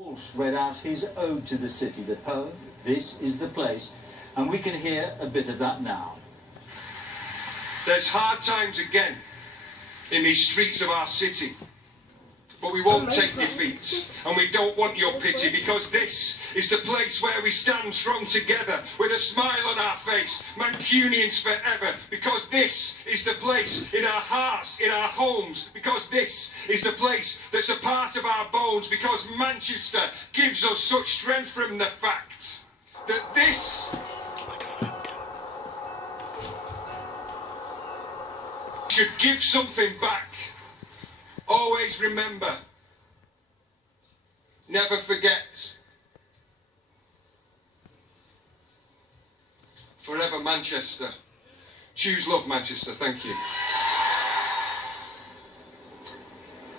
Walsh read out his ode to the city, the poem, This is the Place, and we can hear a bit of that now. There's hard times again in these streets of our city, but we won't take defeat, and we don't want your pity, because this is the place where we stand strong together, with a smile on our face, Mancunians forever, because this is the place in our hearts, in our homes, because this is the place that's a part of our bones, because Manchester gives us such strength from the fact that this should give something back. Always remember, never forget. Forever Manchester. Choose love, Manchester. Thank you.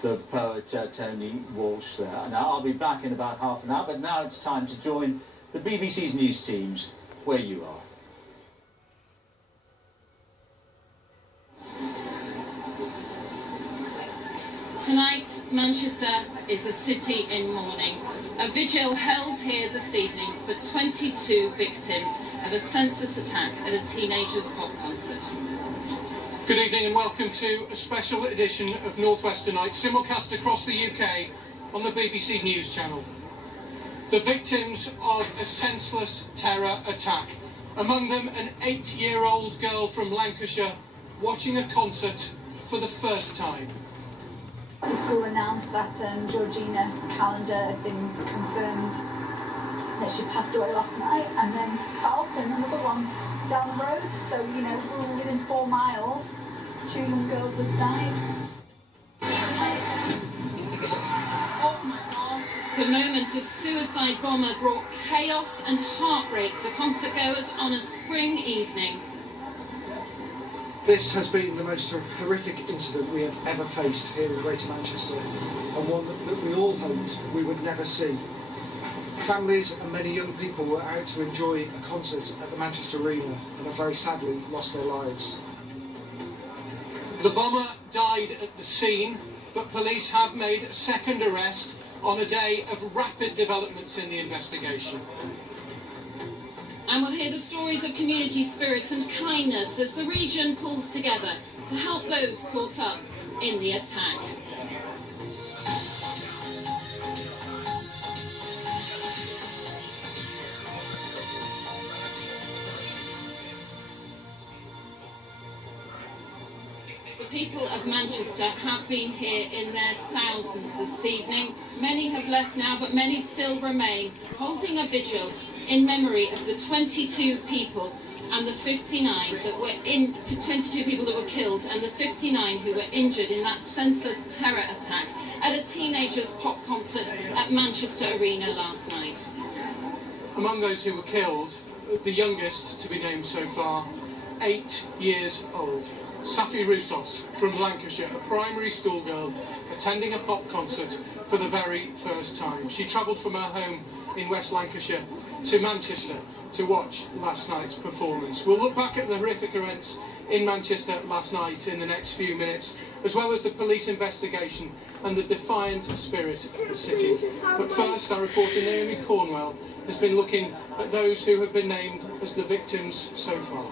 The poet Tony Walsh there. Now I'll be back in about half an hour, but now it's time to join the BBC's news teams where you are. Tonight, Manchester is a city in mourning. A vigil held here this evening for 22 victims of a senseless attack at a teenagers' pop concert. Good evening and welcome to a special edition of North West Tonight, simulcast across the UK on the BBC News Channel. The victims of a senseless terror attack, among them an 8-year-old girl from Lancashire watching a concert for the first time. The school announced that Georgina Calendar had been confirmed that she passed away last night, and then Tarleton, another one down the road. So, you know, we were within 4 miles. 2 young girls had died. Oh my God. The moment a suicide bomber brought chaos and heartbreak to concertgoers on a spring evening. This has been the most horrific incident we have ever faced here in Greater Manchester, and one that we all hoped we would never see. Families and many young people were out to enjoy a concert at the Manchester Arena and have very sadly lost their lives. The bomber died at the scene, but police have made a second arrest on a day of rapid developments in the investigation. And we'll hear the stories of community spirit and kindness as the region pulls together to help those caught up in the attack. The people of Manchester have been here in their thousands this evening. Many have left now, but many still remain, holding a vigil in memory of the 22 people and the 59 that were 22 people that were killed and the 59 who were injured in that senseless terror attack at a teenagers' pop concert at Manchester Arena last night. Among those who were killed, the youngest to be named so far, 8 years old. Safi Roussos from Lancashire, a primary school girl attending a pop concert for the very first time. She travelled from her home in West Lancashire to Manchester to watch last night's performance. We'll look back at the horrific events in Manchester last night in the next few minutes, as well as the police investigation and the defiant spirit of the city. But first, our reporter Naomi Cornwell has been looking at those who have been named as the victims so far.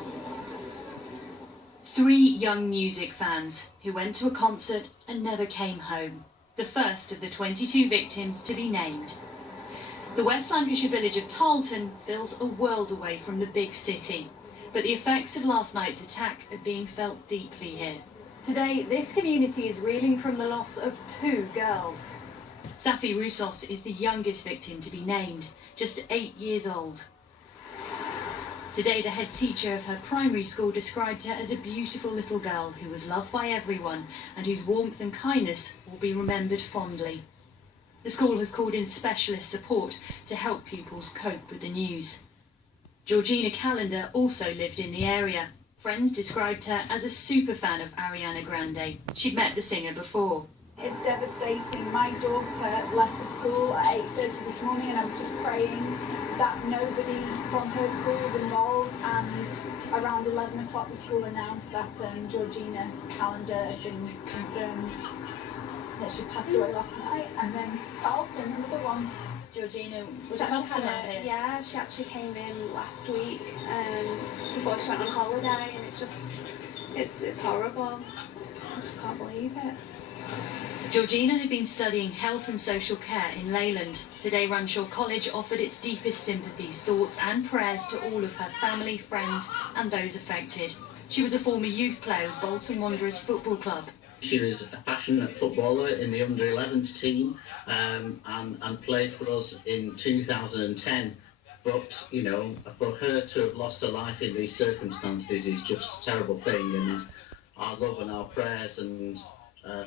3 young music fans who went to a concert and never came home. The first of the 22 victims to be named. The West Lancashire village of Tarleton feels a world away from the big city, but the effects of last night's attack are being felt deeply here. Today, this community is reeling from the loss of 2 girls. Safi Roussos is the youngest victim to be named, just 8 years old. Today, the head teacher of her primary school described her as a beautiful little girl who was loved by everyone and whose warmth and kindness will be remembered fondly. The school has called in specialist support to help pupils cope with the news. Georgina Calendar also lived in the area. Friends described her as a super fan of Ariana Grande. She'd met the singer before. It's devastating. My daughter left the school at 8:30 this morning, and I was just praying that nobody from her school was involved, and around 11 o'clock the school announced that Georgina Calendar had been confirmed that she passed away last night, and then Tarleton, another one Georgina was She a actually customer had here. yeah, she actually came in last week before she went on holiday, and it's horrible. I just can't believe it. Georgina had been studying health and social care in Leyland. Today, Runshaw College offered its deepest sympathies, thoughts and prayers to all of her family, friends and those affected. She was a former youth player of Bolton Wanderers Football Club. She was a passionate footballer in the under-11s team and played for us in 2010. But, you know, for her to have lost her life in these circumstances is just a terrible thing, and our love and our prayers and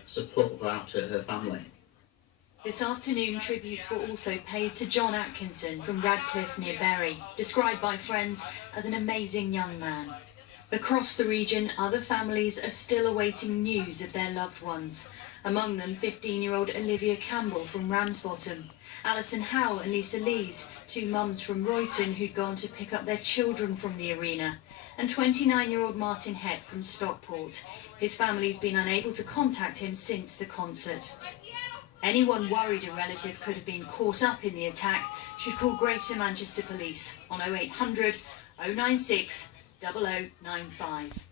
support go out to her family. This afternoon, tributes were also paid to John Atkinson from Radcliffe near Bury, described by friends as an amazing young man. Across the region, other families are still awaiting news of their loved ones. Among them, 15-year-old Olivia Campbell from Ramsbottom, Alison Howe and Lisa Lees, two mums from Royton who'd gone to pick up their children from the arena, and 29-year-old Martin Hett from Stockport. His family's been unable to contact him since the concert. Anyone worried a relative could have been caught up in the attack should call Greater Manchester Police on 0800 096 0095.